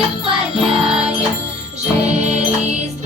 вихваляє, жизнь.